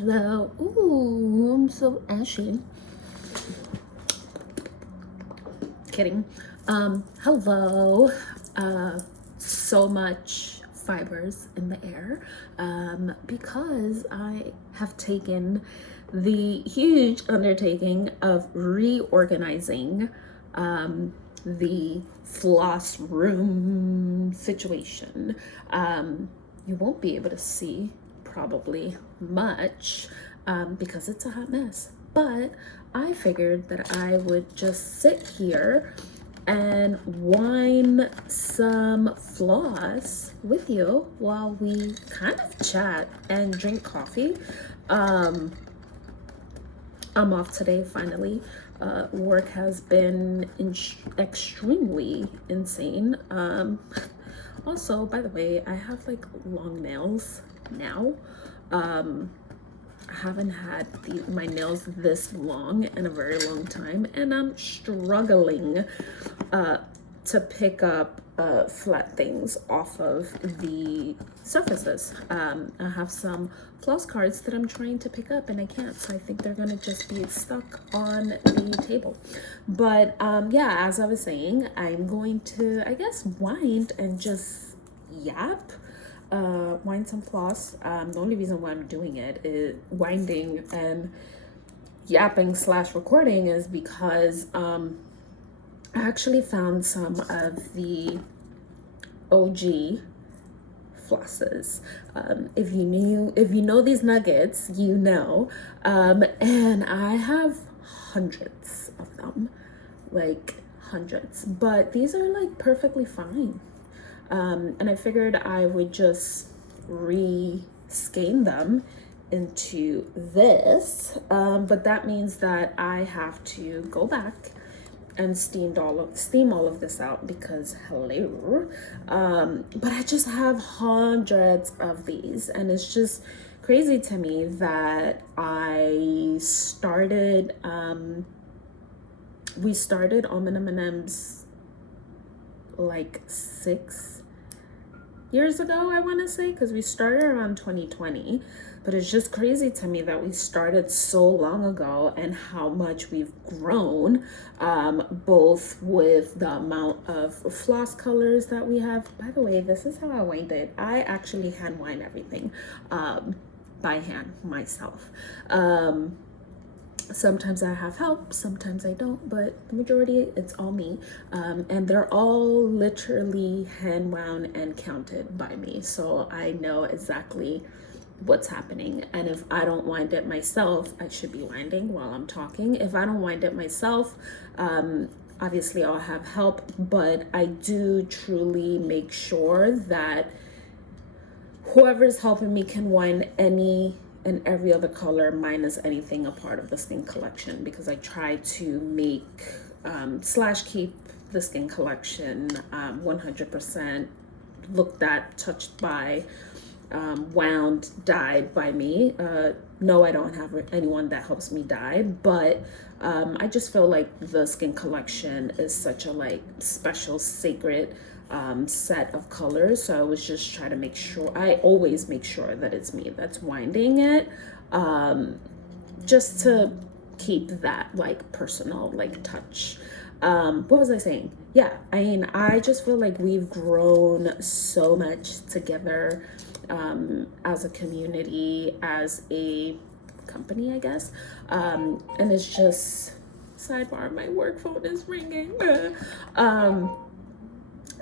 Hello. Ooh, I'm so ashy. Kidding. Hello. So much fibers in the air because I have taken the huge undertaking of reorganizing the floss room situation. You won't be able to see probably much because it's a hot mess. But I figured that I would just sit here and wine some floss with you while we kind of chat and drink coffee. I'm off today finally. Work has been extremely insane. Also, by the way, I have like long nails now. I haven't had my nails this long in a very long time, and I'm struggling to pick up flat things off of the surfaces. I have some floss cards that I'm trying to pick up and I can't, so I think they're gonna just be stuck on the table. But yeah, as I was saying, I'm going to, I guess, wind and just yap. Wind some floss. The only reason why I'm doing it is winding and yapping / recording is because I actually found some of the OG flosses. If you know these nuggets, you know. And I have hundreds of them, like hundreds, but these are like perfectly fine. And I figured I would just re-skein them into this, but that means that I have to go back and steam all of this out because hello. But I just have hundreds of these, and it's just crazy to me that we started AlmondMnMs like 6 years ago, I want to say, because we started around 2020. But it's just crazy to me that we started so long ago and how much we've grown, both with the amount of floss colors that we have. By the way, this is how I wind it. I actually hand wind everything by hand myself. Sometimes I have help, sometimes I don't, but the majority, it's all me. And they're all literally hand wound and counted by me. So I know exactly what's happening. And if I don't wind it myself, I should be winding while I'm talking. If I don't wind it myself, obviously I'll have help, but I do truly make sure that whoever's helping me can wind any and every other color minus anything a part of the skin collection, because I try to make / keep the skin collection 100% looked at, touched by, wound, dyed by me. No, I don't have anyone that helps me dye, but I just feel like the skin collection is such a like special, sacred set of colors. So I was just trying to make sure, I always make sure that it's me that's winding it, just to keep that like personal like touch. What was I saying? Yeah, I mean, I just feel like we've grown so much together, as a community, as a company, I guess. And it's just, sidebar, my work phone is ringing.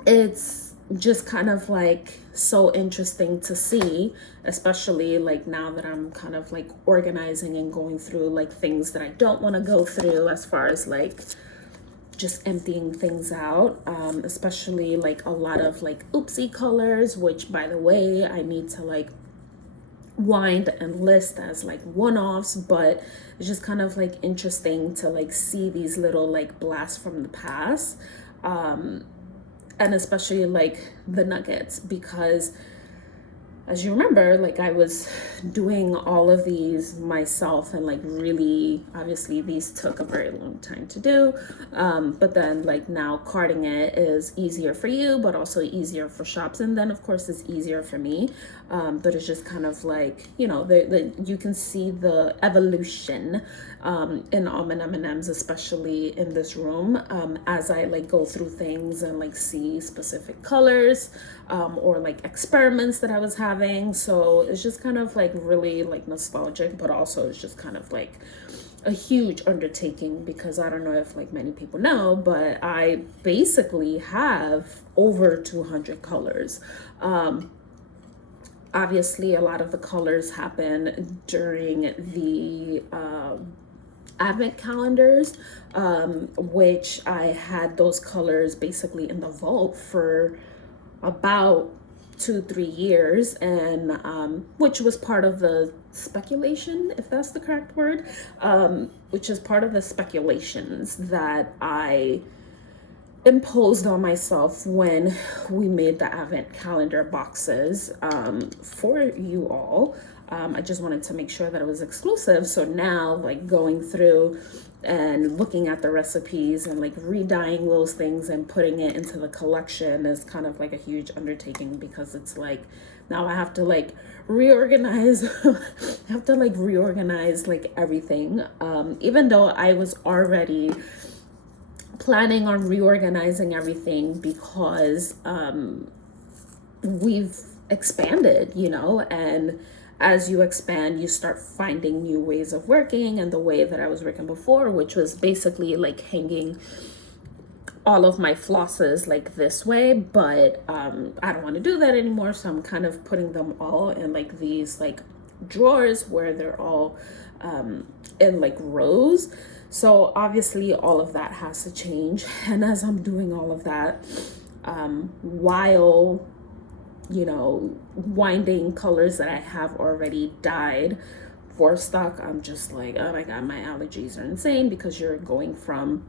It's just kind of like so interesting to see, especially like now that I'm kind of like organizing and going through like things that I don't want to go through, as far as like just emptying things out, especially like a lot of like oopsie colors, which by the way, I need to like wind and list as like one-offs, but it's just kind of like interesting to like see these little like blasts from the past, and especially like the nuggets, because as you remember, like I was doing all of these myself, and like really, obviously these took a very long time to do. But then like now carding it is easier for you, but also easier for shops. And then of course it's easier for me. But it's just kind of like, you know, you can see the evolution in AlmondMnMs, especially in this room, as I like go through things and like see specific colors or like experiments that I was having. So it's just kind of like really like nostalgic, but also it's just kind of like a huge undertaking, because I don't know if like many people know, but I basically have over 200 colors. Obviously a lot of the colors happen during the advent calendars, which I had those colors basically in the vault for about 2-3 years, and which was part of the speculation, if that's the correct word, which is part of the speculations that I imposed on myself when we made the advent calendar boxes for you all. I just wanted to make sure that it was exclusive. So now like going through and looking at the recipes and like redying those things and putting it into the collection is kind of like a huge undertaking, because it's like now I have to like reorganize I have to like reorganize like everything, even though I was already planning on reorganizing everything, because we've expanded, you know, and as you expand, you start finding new ways of working. And the way that I was working before, which was basically like hanging all of my flosses like this way, but I don't want to do that anymore. So I'm kind of putting them all in like these like drawers where they're all in like rows. So obviously all of that has to change. And as I'm doing all of that, while, you know, winding colors that I have already dyed for stock, I'm just like, oh my God, my allergies are insane, because you're going from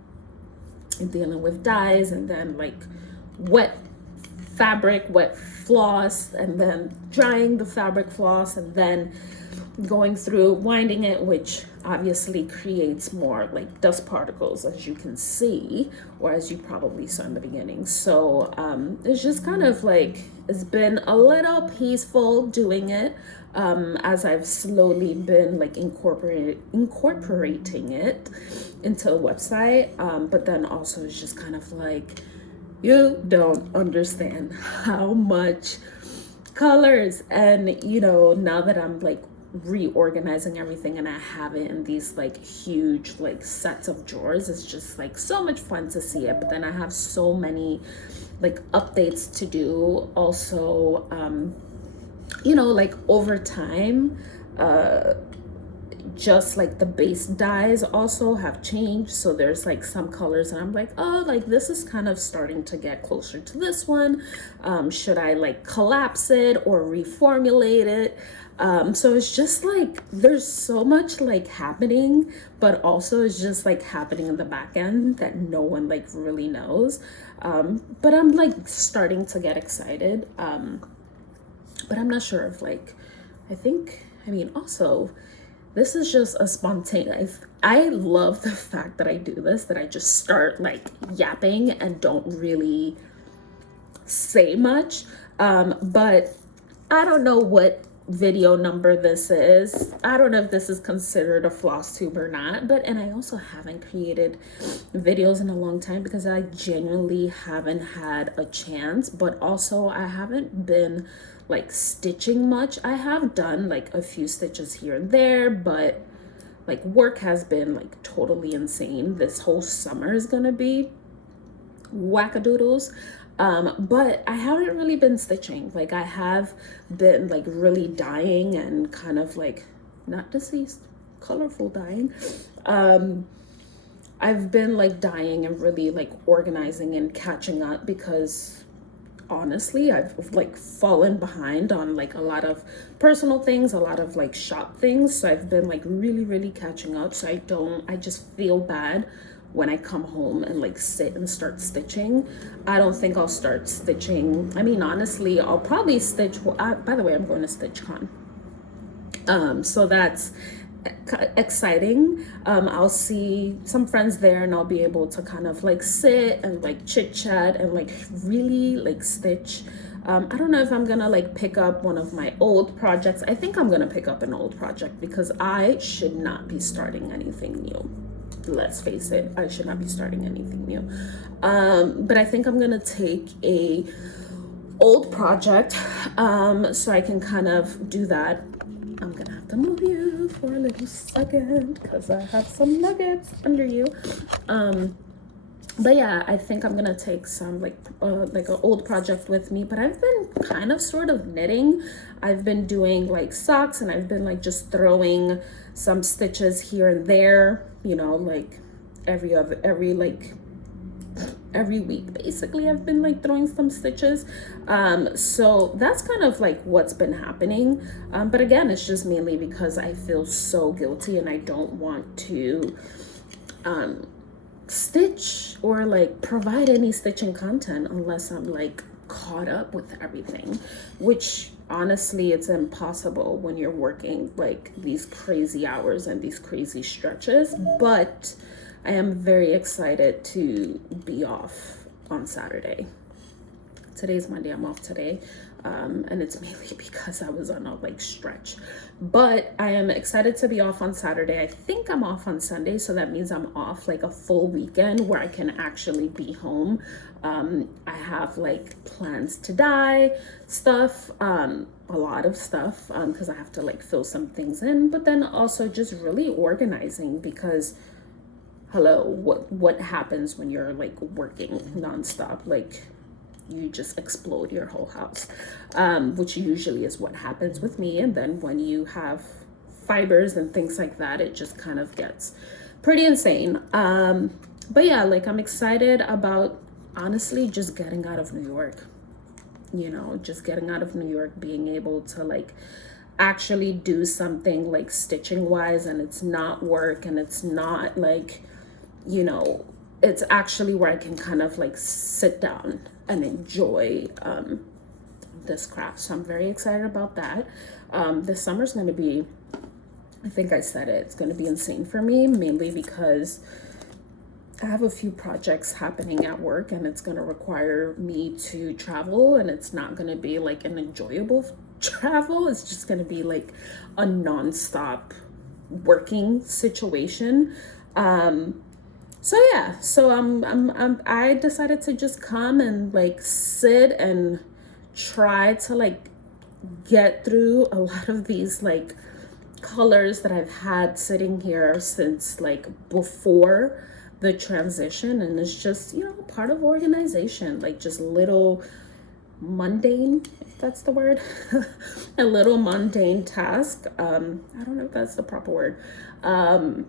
dealing with dyes and then like wet fabric, wet floss, and then drying the fabric floss, and then going through winding it, which obviously creates more like dust particles, as you can see, or as you probably saw in the beginning. So it's just kind of like, it's been a little peaceful doing it, as I've slowly been like incorporating it into the website. But then also it's just kind of like, you don't understand how much colors. And you know, now that I'm like reorganizing everything and I have it in these like huge like sets of drawers, it's just like so much fun to see it. But then I have so many like updates to do also, you know, like over time, just like the base dyes also have changed. So there's like some colors and I'm like, oh, like this is kind of starting to get closer to this one. Should I like collapse it or reformulate it? So it's just like, there's so much like happening, but also it's just like happening in the back end that no one like really knows. But I'm like starting to get excited. But I'm not sure if like, I mean, also, this is just a spontaneous, I love the fact that I do this, that I just start like yapping and don't really say much. But I don't know what video number this is. I don't know if this is considered a floss tube or not, but, and I also haven't created videos in a long time because I genuinely haven't had a chance, but also I haven't been like stitching much. I have done like a few stitches here and there, but like work has been like totally insane. This whole summer is gonna be wackadoodles. But I haven't really been stitching. Like I have been like really dyeing and kind of like, not deceased, colorful dyeing. I've been like dyeing and really like organizing and catching up, because honestly I've like fallen behind on like a lot of personal things, a lot of like shop things. So I've been like really catching up. So I just feel bad when I come home and like sit and start stitching. I don't think I'll start stitching. I mean, honestly, I'll probably stitch. By the way, I'm going to StitchCon. So that's exciting. I'll see some friends there and I'll be able to kind of like sit and like chit chat and like really like stitch. I don't know if I'm gonna like pick up one of my old projects. I think I'm gonna pick up an old project because I should not be starting anything new. Let's face it, I should not be starting anything new. But I think I'm gonna take a old project so I can kind of do that. I'm gonna have to move you for a little second because I have some nuggets under you. But yeah, I think I'm gonna take some like an old project with me. But I've been kind of sort of knitting. I've been doing like socks, and I've been like just throwing some stitches here and there. You know, like every week basically I've been like throwing some stitches. So that's kind of like what's been happening. But again, it's just mainly because I feel so guilty and I don't want to stitch or like provide any stitching content unless I'm like caught up with everything, which honestly it's impossible when you're working like these crazy hours and these crazy stretches. But I am very excited to be off on Saturday. Today's Monday, I'm off today. And it's mainly because I was on a like stretch. But I am excited to be off on Saturday. I think I'm off on Sunday, so that means I'm off like a full weekend where I can actually be home. I have like plans to dye stuff, a lot of stuff, because I have to like fill some things in, but then also just really organizing because hello, what happens when you're like working nonstop? Like you just explode your whole house, which usually is what happens with me. And then when you have fibers and things like that, it just kind of gets pretty insane. But yeah, like I'm excited about honestly just getting out of New York, you know, just getting out of New York, being able to like actually do something like stitching wise, and it's not work and it's not like, you know, it's actually where I can kind of like sit down and enjoy this craft. So I'm very excited about that. This summer's going to be, I think I said it, it's going to be insane for me, mainly because I have a few projects happening at work and it's going to require me to travel, and it's not going to be like an enjoyable travel. It's just going to be like a nonstop working situation. So yeah, so I decided to just come and like sit and try to like get through a lot of these like colors that I've had sitting here since like before the transition. And it's just, you know, part of organization, like just little mundane, if that's the word, a little mundane task. I don't know if that's the proper word.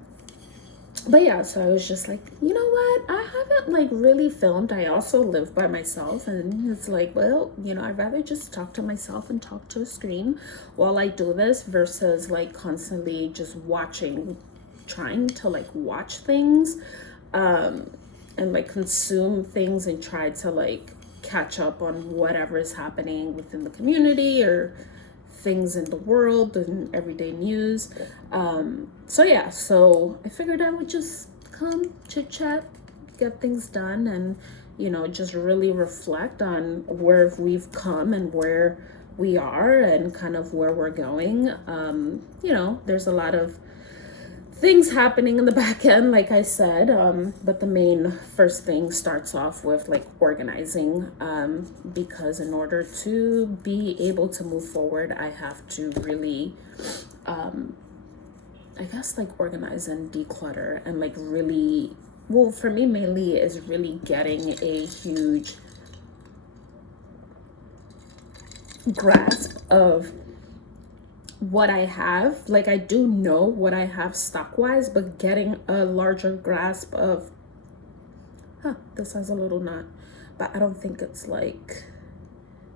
But yeah, so I was just like, you know what? I haven't like really filmed. I also live by myself, and it's like, well, you know, I'd rather just talk to myself and talk to a screen while I do this versus like constantly just watching, trying to like watch things, and like consume things and try to like catch up on whatever is happening within the community or things in the world and everyday news. So yeah, so I figured I would just come chit chat, get things done, and you know, just really reflect on where we've come and where we are and kind of where we're going. You know, there's a lot of things happening in the back end, like I said, but the main first thing starts off with like organizing, because in order to be able to move forward, I have to really I guess like organize and declutter, and like really, well, for me mainly is really getting a huge grasp of what I have. Like I do know what I have stock wise, but getting a larger grasp of, this has a little knot, but I don't think it's like,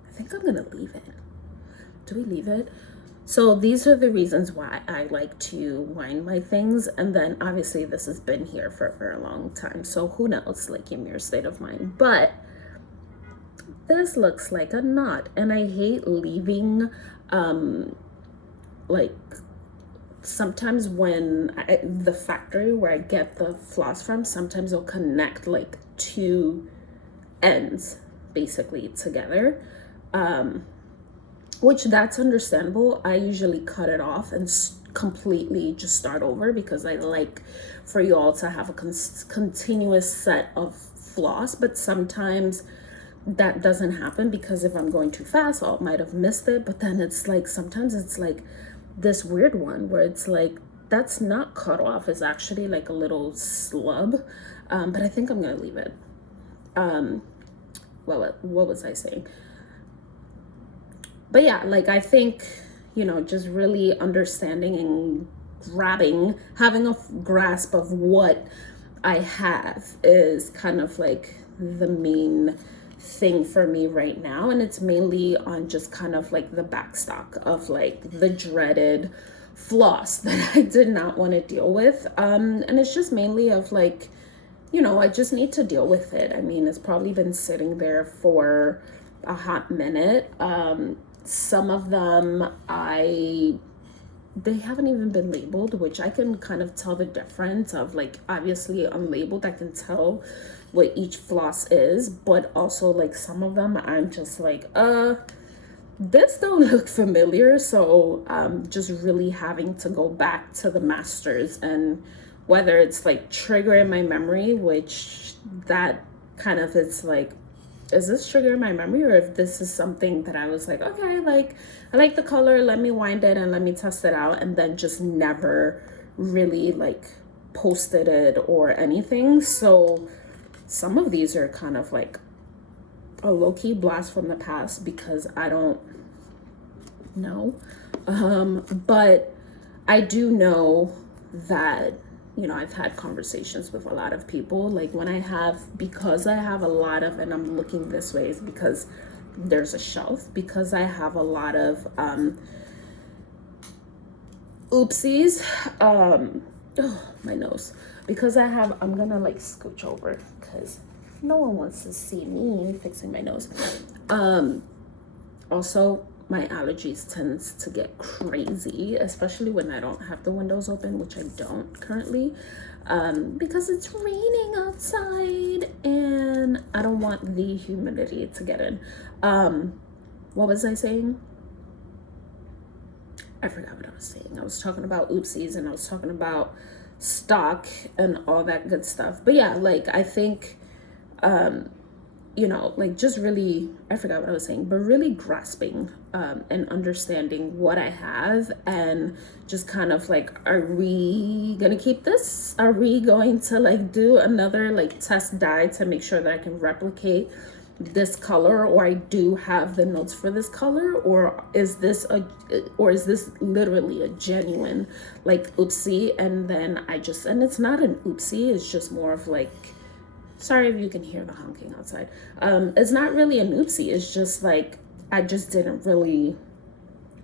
I think I'm gonna leave it. Do we leave it? So these are the reasons why I like to wind my things. And then obviously this has been here for a very long time. So who knows, like in your state of mind. But this looks like a knot. And I hate leaving, like sometimes when the factory where I get the floss from, sometimes they'll connect like two ends basically together. Which that's understandable. I usually cut it off and completely just start over because I like for you all to have a continuous set of floss, but sometimes that doesn't happen because if I'm going too fast, I might have missed it. But then it's like sometimes it's like this weird one where it's like that's not cut off, it's actually like a little slub. But I think I'm gonna leave it. What was I saying? But yeah, like I think, you know, just really understanding and grabbing, having a grasp of what I have is kind of like the main thing for me right now. And it's mainly on just kind of like the backstock of like the dreaded floss that I did not want to deal with. And it's just mainly of like, you know, I just need to deal with it. I mean, it's probably been sitting there for a hot minute. Some of them they haven't even been labeled, which I can kind of tell the difference of like obviously unlabeled. I can tell what each floss is, but also like some of them I'm just like, this don't look familiar. So just really having to go back to the masters and whether it's like triggering my memory, which that kind of it's like, is this triggering my memory or if this is something that I was like, okay, like I like the color, let me wind it and let me test it out, and then just never really like posted it or anything. So some of these are kind of like a low-key blast from the past because I don't know. But I do know that, you know, I've had conversations with a lot of people. Like when because I have a lot of, and I'm looking this way is because there's a shelf, because I have a lot of oopsies. Oh, my nose. Because I'm gonna like scooch over because no one wants to see me fixing my nose. Also, my allergies tends to get crazy, especially when I don't have the windows open, which I don't currently, because it's raining outside and I don't want the humidity to get in. What was I saying? I forgot what I was saying. I was talking about oopsies and I was talking about stock and all that good stuff. But yeah, like I think, you know, like just really, I forgot what I was saying, but really grasping and understanding what I have and just kind of like, are we gonna keep this? Are we going to like do another like test dye to make sure that I can replicate this color, or I do have the notes for this color, or is this literally a genuine like oopsie? And then and it's not an oopsie, it's just more of like, sorry if you can hear the honking outside. It's not really an oopsie. It's just like, I just didn't really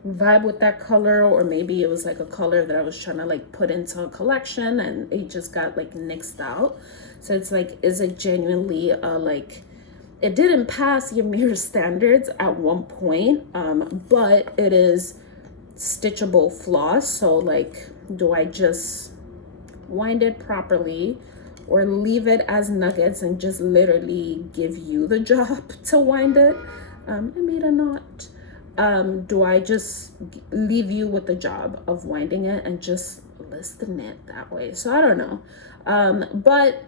vibe with that color, or maybe it was like a color that I was trying to like put into a collection and it just got like nixed out. So it's like, is it genuinely like, it didn't pass your mirror standards at one point, but it is stitchable floss. So like, do I just wind it properly or leave it as nuggets and just literally give you the job to wind it? I made a knot. Do I just leave you with the job of winding it and just listen it that way? So I don't know. But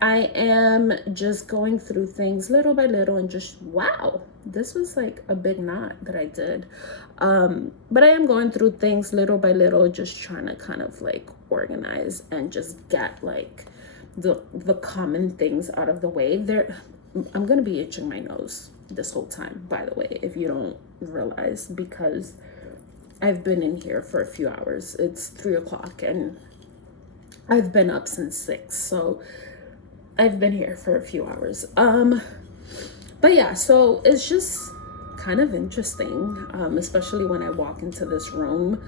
I am just going through things little by little and just, wow, this was like a big knot that I did. But I am going through things little by little, just trying to kind of like organize and just get like the common things out of the way. I'm gonna be itching my nose this whole time, by the way, if you don't realize, because I've been in here for a few hours. It's 3 o'clock and I've been up since 6, so I've been here for a few hours. But yeah, so it's just kind of interesting, especially when I walk into this room.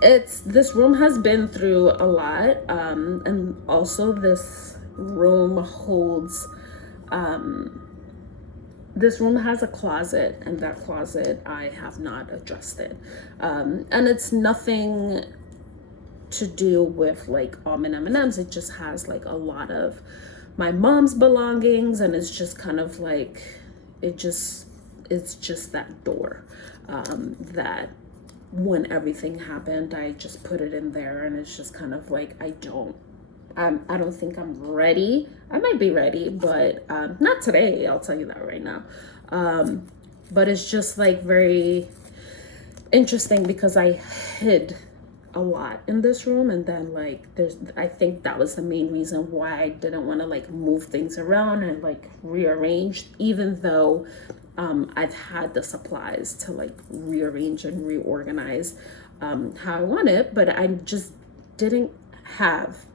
This room has been through a lot, and also this room holds, this room has a closet, and that closet I have not adjusted, and it's nothing to do with like AlmondMnMs. It just has like a lot of my mom's belongings, and it's just kind of like it's just that door, that when everything happened, I just put it in there, and it's just kind of like I don't think I'm ready. I might be ready, but not today, I'll tell you that right now. But it's just like very interesting because I hid a lot in this room, and then like I think that was the main reason why I didn't want to like move things around and like rearrange, even though I've had the supplies to like rearrange and reorganize how I want it, but I just didn't have,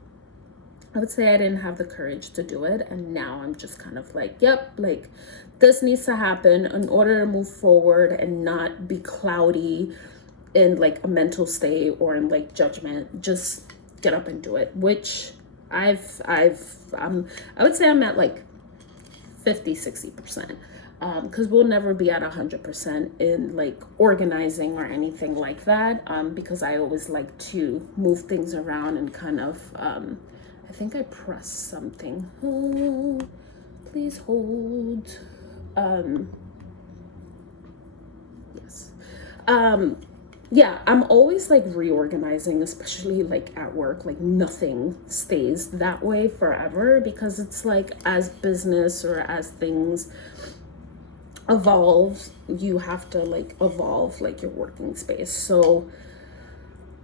I would say I didn't have the courage to do it. And now I'm just kind of like, yep, like this needs to happen in order to move forward and not be cloudy in like a mental state or in like judgment. Just get up and do it, which I would say I'm at like 50-60%, because we'll never be at 100% in like organizing or anything like that, because I always like to move things around and kind of I think I pressed something. Oh, please hold. Yes. Yeah, I'm always like reorganizing, especially like at work. Like nothing stays that way forever, because it's like as business or as things evolve, you have to like evolve like your working space. So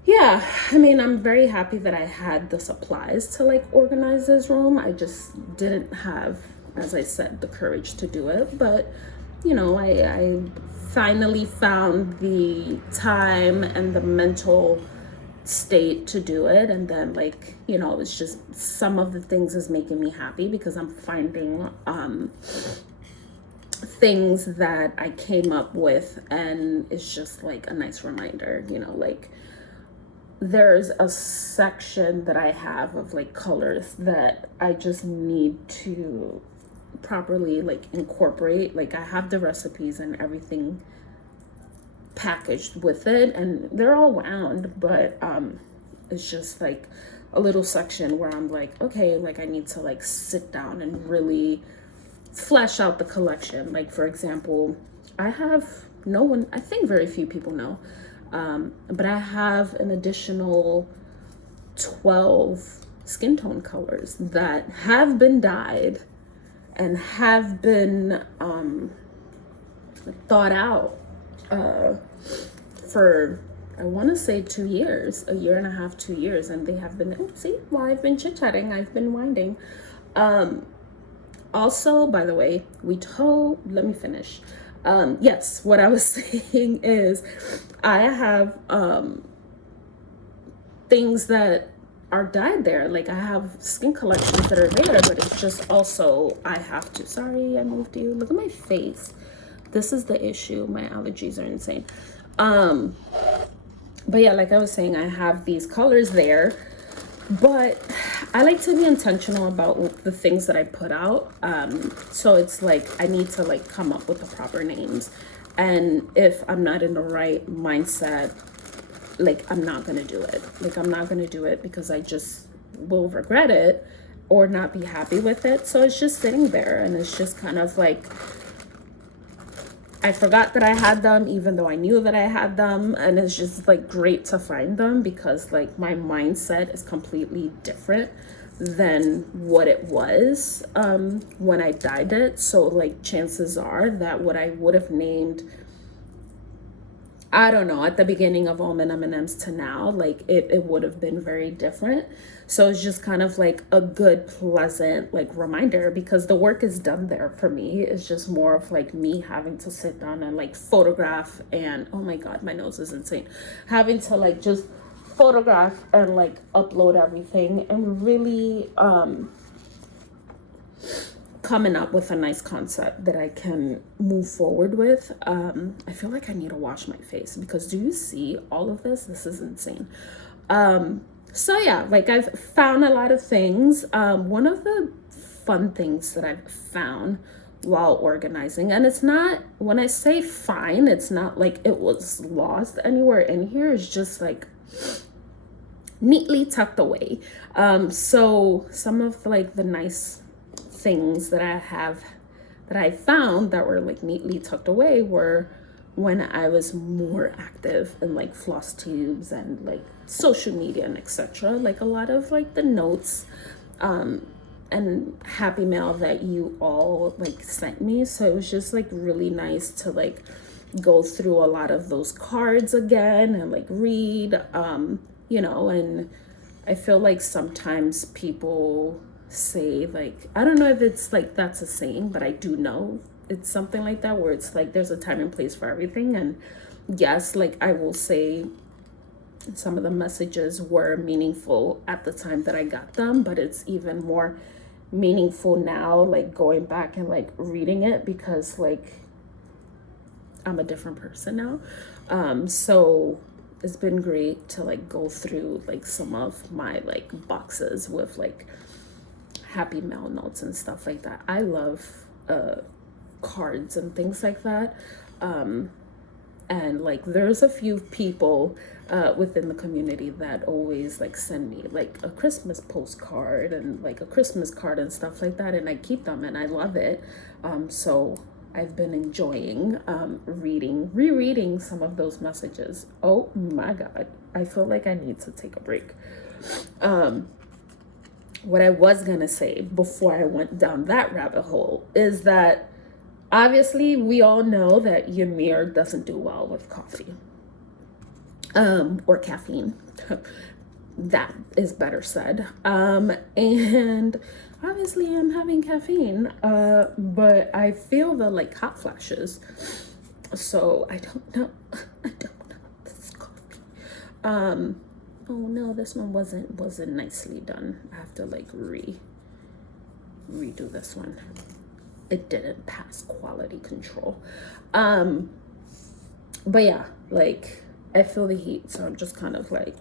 yeah, I mean, I'm very happy that I had the supplies to like organize this room. I just didn't have, as I said, the courage to do it. But you know, I finally found the time and the mental state to do it. And then like, you know, it's just some of the things is making me happy because I'm finding things that I came up with, and it's just like a nice reminder, you know, like there's a section that I have of like colors that I just need to properly like incorporate. Like I have the recipes and everything packaged with it, and they're all wound, but it's just like a little section where I'm like, okay, like I need to like sit down and really flesh out the collection. Like for example, I have I think very few people know, but I have an additional 12 skin tone colors that have been dyed and have been thought out for, I want to say 2 years, a year and a half, 2 years, and they have been, see, while I've been chit-chatting, I've been winding. Also, by the way, let me finish. Yes, what I was saying is I have things that are dyed there. Like I have skin collections that are there, but it's just also I have to, sorry, I moved you. Look at my face. This is the issue. My allergies are insane. But yeah, like I was saying, I have these colors there, but I like to be intentional about the things that I put out. So it's like I need to like come up with the proper names, and if I'm not in the right mindset, like I'm not gonna do it. Like I'm not gonna do it because I just will regret it or not be happy with it. So it's just sitting there, and it's just kind of like I forgot that I had them, even though I knew that I had them. And it's just like great to find them because like my mindset is completely different than what it was when I dyed it. So like chances are that what I would have named, I don't know, at the beginning of AlmondMnMs to now, like it would have been very different. So it's just kind of like a good, pleasant like reminder, because the work is done there for me. It's just more of like me having to sit down and like photograph, and oh my God, my nose is insane. Having to like just photograph and like upload everything and really coming up with a nice concept that I can move forward with. I feel like I need to wash my face because do you see all of this? This is insane. So yeah, like I've found a lot of things. One of the fun things that I've found while organizing, and it's not, when I say fine, it's not like it was lost anywhere in here. It's just like neatly tucked away. So some of like the nice things that I found that were like neatly tucked away were when I was more active in like floss tubes and like social media and etc. Like a lot of like the notes and happy mail that you all like sent me. So it was just like really nice to like go through a lot of those cards again and like read, you know. And I feel like sometimes people say like, I don't know if it's like that's a saying, but I do know it's something like that where it's like there's a time and place for everything. And yes, like I will say some of the messages were meaningful at the time that I got them, but it's even more meaningful now, like going back and like reading it, because like I'm a different person now. So it's been great to like go through like some of my like boxes with like happy mail notes and stuff like that. I love cards and things like that. And like there's a few people within the community that always like send me like a Christmas postcard and like a Christmas card and stuff like that, and I keep them and I love it. So I've been enjoying rereading some of those messages. Oh my God, I feel like I need to take a break. What I was gonna say before I went down that rabbit hole is that obviously we all know that Ymir doesn't do well with coffee or caffeine. That is better said. And obviously I'm having caffeine, but I feel the like hot flashes. So I don't know. I don't know. This is coffee. Oh no, this one wasn't nicely done. I have to like redo this one. It didn't pass quality control. But yeah, like I feel the heat, so I'm just kind of like,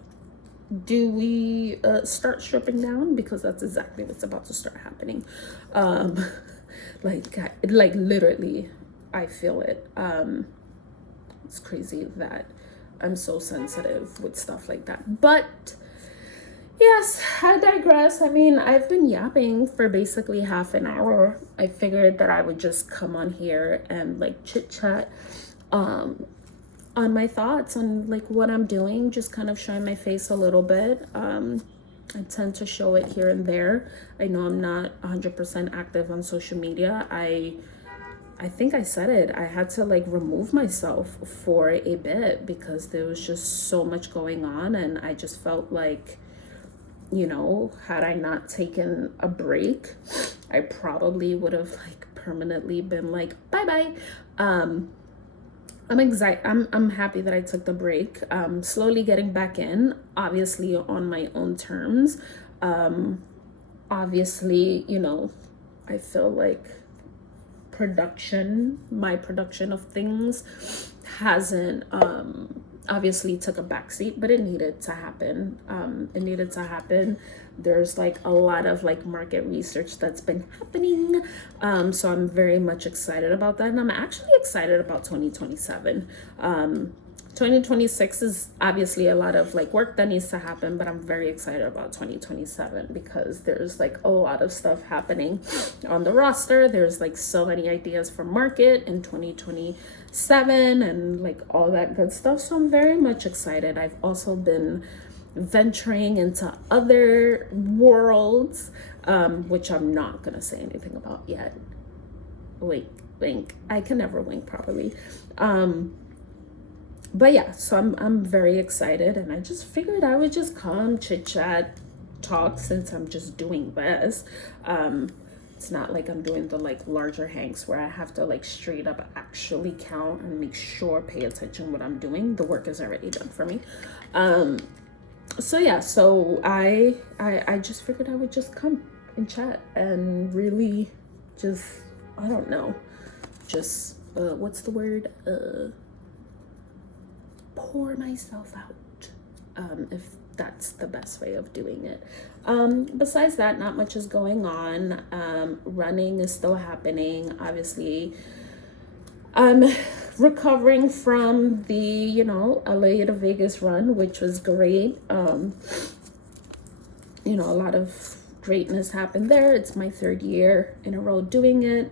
do we start stripping down? Because that's exactly what's about to start happening. Like literally I feel it. It's crazy that I'm so sensitive with stuff like that. But yes, I digress. I mean, I've been yapping for basically half an hour. I figured that I would just come on here and like chit chat on my thoughts on like what I'm doing, just kind of showing my face a little bit. I tend to show it here and there. I know I'm not 100% active on social media. I think I said it. I had to like remove myself for a bit because there was just so much going on, and I just felt like, you know, had I not taken a break, I probably would have like permanently been like bye-bye. I'm excited. I'm happy that I took the break. Slowly getting back in, obviously on my own terms. Obviously, you know, I feel like my production of things hasn't obviously took a backseat, but it needed to happen. There's like a lot of like market research that's been happening, so I'm very much excited about that, and I'm actually excited about 2027. 2026 is obviously a lot of like work that needs to happen, but I'm very excited about 2027 because there's like a lot of stuff happening on the roster. There's like so many ideas for market in 2027 and like all that good stuff. So I'm very much excited. I've also been venturing into other worlds, which I'm not gonna say anything about yet. Wink. I can never wink properly. But yeah, so I'm very excited, and I just figured I would just come chit chat, talk, since I'm just doing this. It's not like I'm doing the like larger hanks where I have to like straight up actually count and make sure, pay attention what I'm doing. The work is already done for me. So yeah, so I just figured I would just come and chat and really just, I don't know, just what's the word, pour myself out, if that's the best way of doing it. Besides that, not much is going on. Running is still happening. Obviously, I'm recovering from the, you know, LA to Vegas run, which was great. You know, a lot of greatness happened there. It's my 3rd year in a row doing it.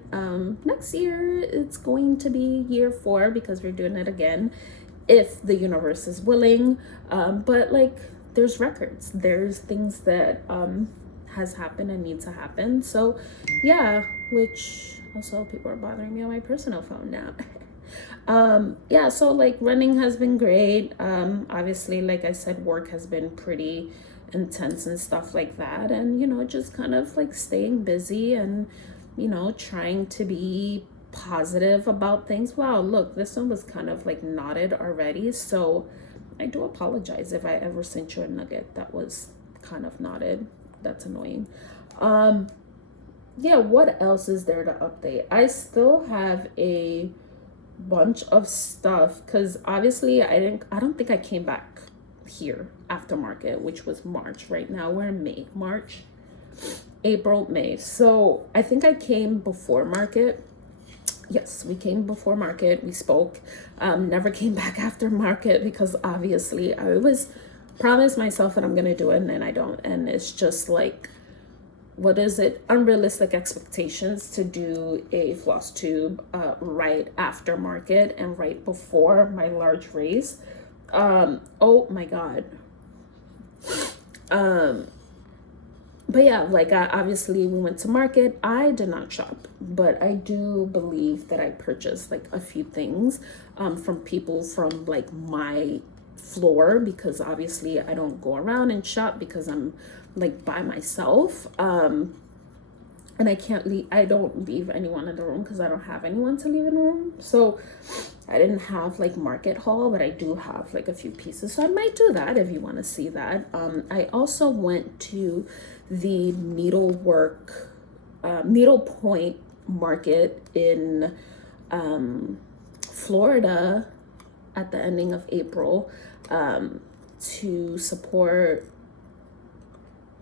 Next year, it's going to be year 4 because we're doing it again, if the universe is willing. But like, there's records, there's things that has happened and need to happen. So yeah, which also people are bothering me on my personal phone now. Yeah, so like running has been great. Obviously, like I said, work has been pretty intense and stuff like that, and you know, just kind of like staying busy and, you know, trying to be positive about things. Wow, look, this one was kind of like knotted already, so I do apologize if I ever sent you a nugget that was kind of knotted. That's annoying. Yeah, what else is there to update? I still have a bunch of stuff because obviously I don't think I came back here after market, which was March. Right now we're in May. March, April, May. So I think I came before market. Yes, we came before market. We spoke. Never came back after market because obviously I always promise myself that I'm gonna do it and then I don't. And it's just like, what is it? Unrealistic expectations to do a floss tube right after market and right before my large race. Oh my God. But yeah, like obviously we went to market. I did not shop, but I do believe that I purchased like a few things from people from like my floor, because obviously I don't go around and shop because I'm like by myself. And I don't leave anyone in the room because I don't have anyone to leave in the room. So I didn't have like market haul, but I do have like a few pieces. So I might do that if you want to see that. I also went to the needlepoint market in Florida at the ending of April to support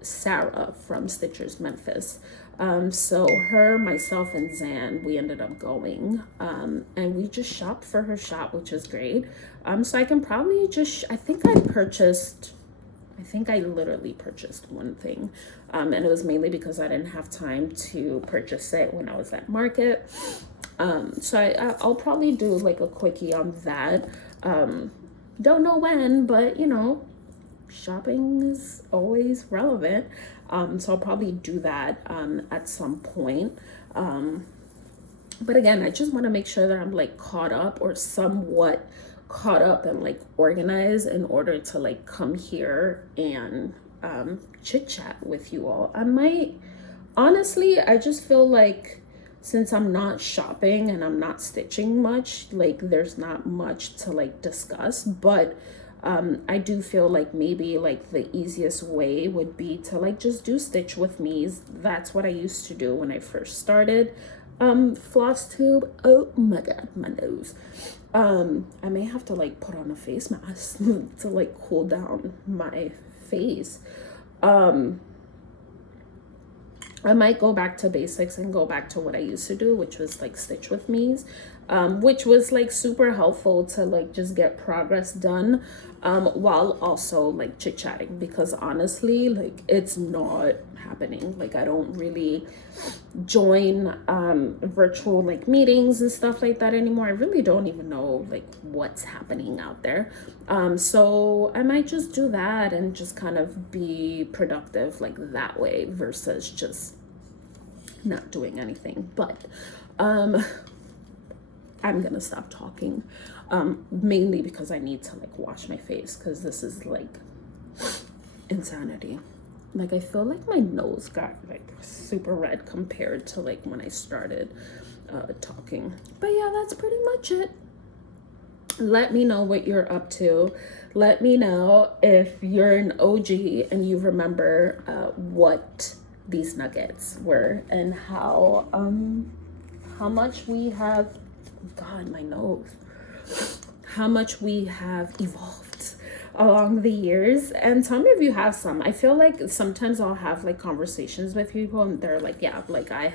Sarah from Stitchers Memphis. So her, myself, and Zan, we ended up going, and we just shopped for her shop, which is great. So I can probably just, I think I literally purchased one thing, and it was mainly because I didn't have time to purchase it when I was at market. So I'll probably do like a quickie on that. Don't know when, but you know, shopping is always relevant. So I'll probably do that at some point. But again, I just want to make sure that I'm like caught up or somewhat caught up and like organized in order to like come here and chit chat with you all. I might, honestly, I just feel like since I'm not shopping and I'm not stitching much, like there's not much to like discuss, but I do feel like maybe like the easiest way would be to like just do stitch with me's. That's what I used to do when I first started Flosstube. Oh my God, my nose. I may have to like put on a face mask to like cool down my face. I might go back to basics and go back to what I used to do, which was like stitch with me's, which was like super helpful to like just get progress done, while also like chit chatting, because honestly, like it's not happening. Like I don't really join virtual like meetings and stuff like that anymore. I really don't even know like what's happening out there. So I might just do that and just kind of be productive like that way versus just not doing anything. But I'm gonna stop talking, mainly because I need to like wash my face, because this is like insanity. Like I feel like my nose got like super red compared to like when I started talking. But yeah, that's pretty much it. Let me know what you're up to. Let me know if you're an OG and you remember what these nuggets were, and how much we have, God, my nose, how much we have evolved along the years. And tell me if you have some. I feel like sometimes I'll have like conversations with people and they're like, yeah, like I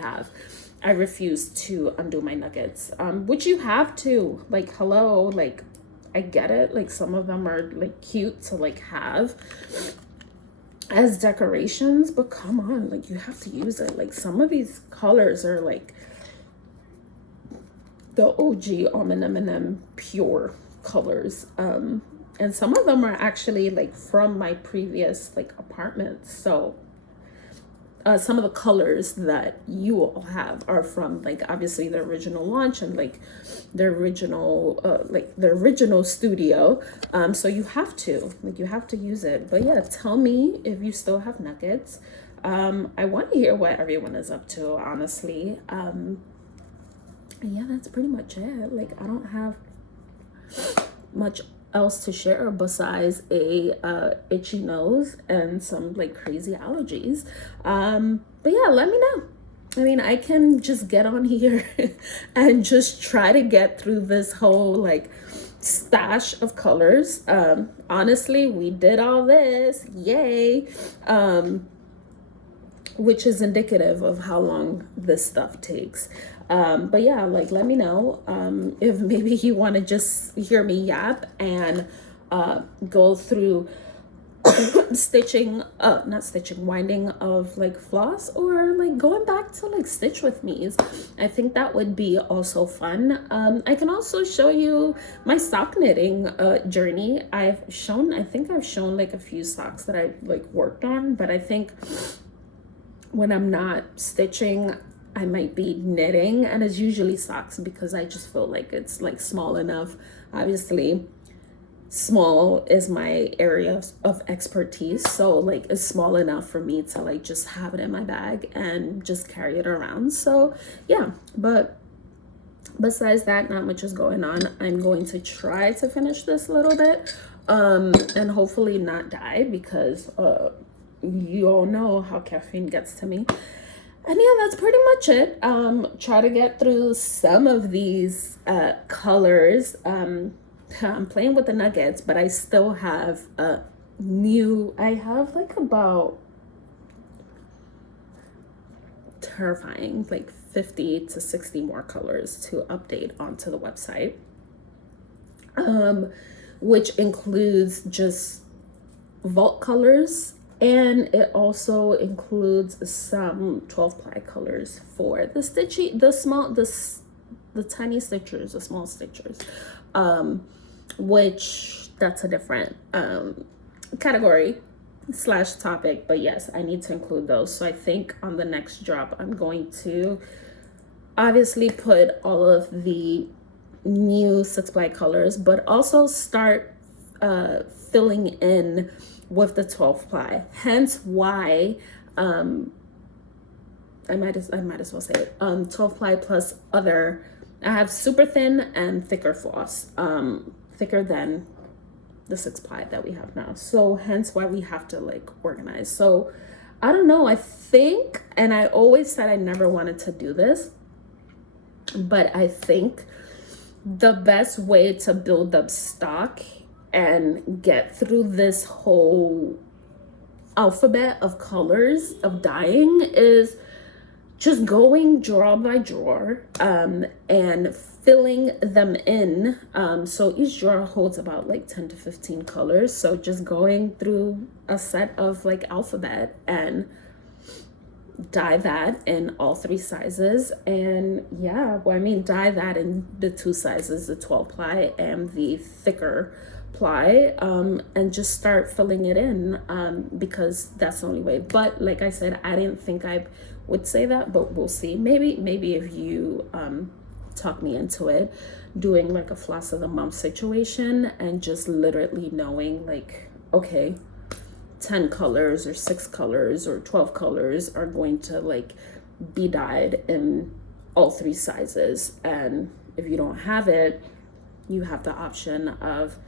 refuse to undo my nuggets, which you have to, like, hello, like, I get it, like some of them are like cute to like have as decorations, but come on, like you have to use it. Like some of these colors are like the OG AlmondMnM pure colors, and some of them are actually like from my previous like apartments. So some of the colors that you all have are from like obviously the original launch and like the original studio. So you have to use it. But yeah, tell me if you still have nuggets. I want to hear what everyone is up to, honestly. Yeah, that's pretty much it. Like I don't have much else to share besides a itchy nose and some like crazy allergies. But yeah, let me know. I mean, I can just get on here and just try to get through this whole like stash of colors. Honestly, we did all this, yay, which is indicative of how long this stuff takes. But yeah, like let me know if maybe you want to just hear me yap and go through winding of like floss, or like going back to like stitch with me's. I think that would be also fun. I can also show you my sock knitting journey. I think I've shown like a few socks that I've like worked on, but I think when I'm not stitching, I might be knitting, and it's usually socks because I just feel like it's like small enough. Obviously, small is my area of expertise, so like it's small enough for me to like just have it in my bag and just carry it around. So yeah, but besides that, not much is going on. I'm going to try to finish this a little bit and hopefully not die, because you all know how caffeine gets to me. And yeah, that's pretty much it. Try to get through some of these colors. I'm playing with the nuggets, but I still have I have like about terrifying like 50 to 60 more colors to update onto the website, which includes just vault colors. And it also includes some 12 ply colors for the tiny stitchers, the small stitchers, which that's a different category / topic. But yes, I need to include those. So I think on the next drop, I'm going to obviously put all of the new 6 ply colors, but also start filling in with the 12 ply, hence why I might as well say it, 12 ply plus other. I have super thin and thicker floss, thicker than the 6 ply that we have now, so hence why we have to like organize. So I don't know, I think, and I always said I never wanted to do this, but I think the best way to build up stock and get through this whole alphabet of colors of dyeing is just going drawer by drawer and filling them in. So each drawer holds about like 10 to 15 colors. So just going through a set of like alphabet and dye that in all 3 sizes. And yeah, well, I mean, dye that in the 2 sizes, the 12 ply and the thicker ply, and just start filling it in, because that's the only way. But like I said, I didn't think I would say that, but we'll see. Maybe if you talk me into it, doing like a floss of the month situation and just literally knowing like, okay, 10 colors or 6 colors or 12 colors are going to like be dyed in all 3 sizes. And if you don't have it, you have the option of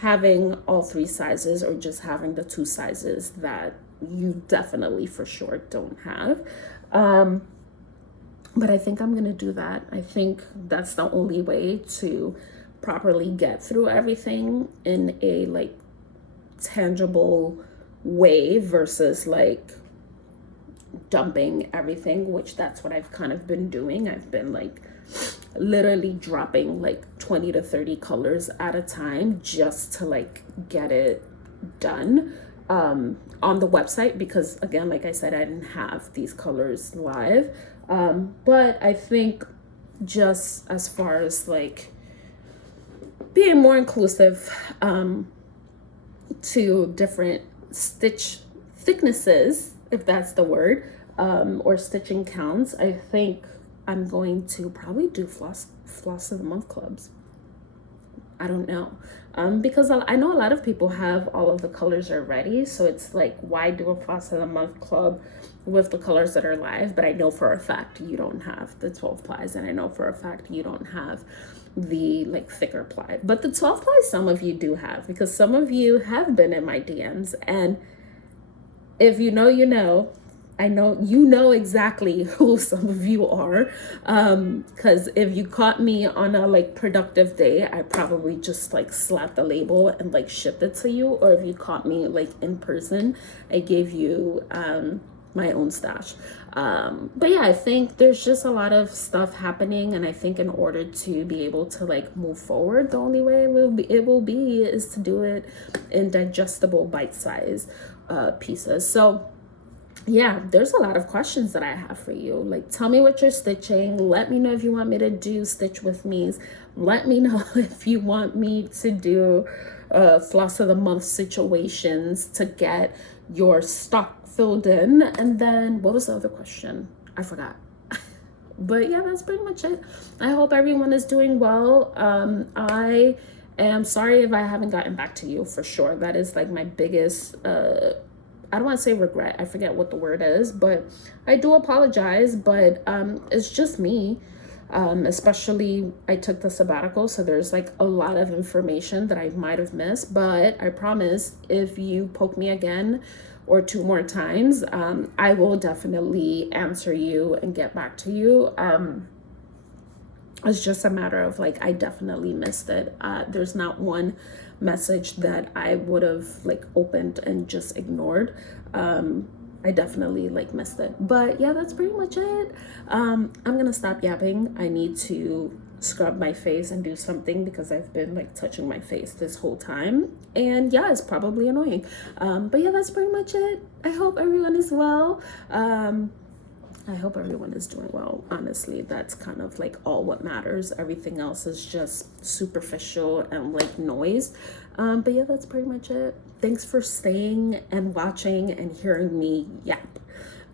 having all 3 sizes or just having the 2 sizes that you definitely for sure don't have. But I think I'm gonna do that. I think that's the only way to properly get through everything in a like tangible way versus like dumping everything, which that's what I've kind of been doing. I've been like literally dropping like 20 to 30 colors at a time just to like get it done on the website, because again, like I said, I didn't have these colors live. But I think just as far as like being more inclusive to different stitch thicknesses, if that's the word, or stitching counts, I think I'm going to probably do floss of the month clubs. I don't know. Because I know a lot of people have all of the colors already, so it's like, why do a floss of the month club with the colors that are live? But I know for a fact you don't have the 12 plies, and I know for a fact you don't have the like thicker ply. But the 12 plies some of you do have, because some of you have been in my DMs, and if you know, you know. I know you know exactly who some of you are, because if you caught me on a like productive day, I probably just like slapped the label and like shipped it to you. Or if you caught me like in person, I gave you my own stash. But yeah, I think there's just a lot of stuff happening, and I think in order to be able to like move forward, the only way it will be is to do it in digestible bite-size pieces. So yeah, there's a lot of questions that I have for you. Like, tell me what you're stitching. Let me know if you want me to do stitch with me's. Let me know if you want me to do floss of the month situations to get your stock filled in. And then what was the other question? I forgot. But yeah, that's pretty much it. I hope everyone is doing well. I am sorry if I haven't gotten back to you, for sure. That is like my biggest I don't want to say regret. I forget what the word is, but I do apologize. But it's just me. Especially I took the sabbatical, so there's like a lot of information that I might have missed. But I promise, if you poke me again or two more times, I will definitely answer you and get back to you. It's just a matter of like, I definitely missed it. There's not one message that I would have like opened and just ignored. I definitely like missed it. But yeah, that's pretty much it. I'm gonna stop yapping. I need to scrub my face and do something because I've been like touching my face this whole time, and yeah, it's probably annoying. But yeah, that's pretty much it. I hope everyone is well. I hope everyone is doing well. Honestly, that's kind of like all what matters. Everything else is just superficial and like noise. But yeah, that's pretty much it. Thanks for staying and watching and hearing me yap.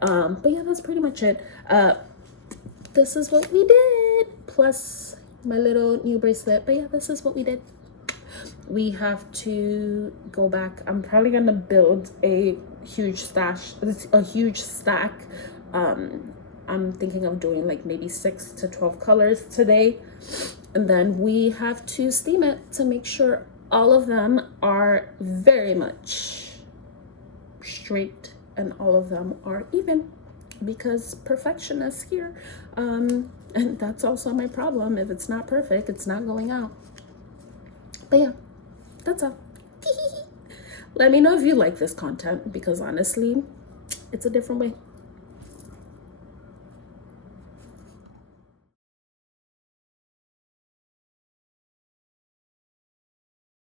But yeah, that's pretty much it. This is what we did. Plus my little new bracelet. But yeah, this is what we did. We have to go back. I'm probably gonna build a huge stack. I'm thinking of doing like maybe 6 to 12 colors today, and then we have to steam it to make sure all of them are very much straight and all of them are even, because perfectionists here, and that's also my problem. If it's not perfect, it's not going out. But yeah, that's all. Let me know if you like this content, because honestly, it's a different way.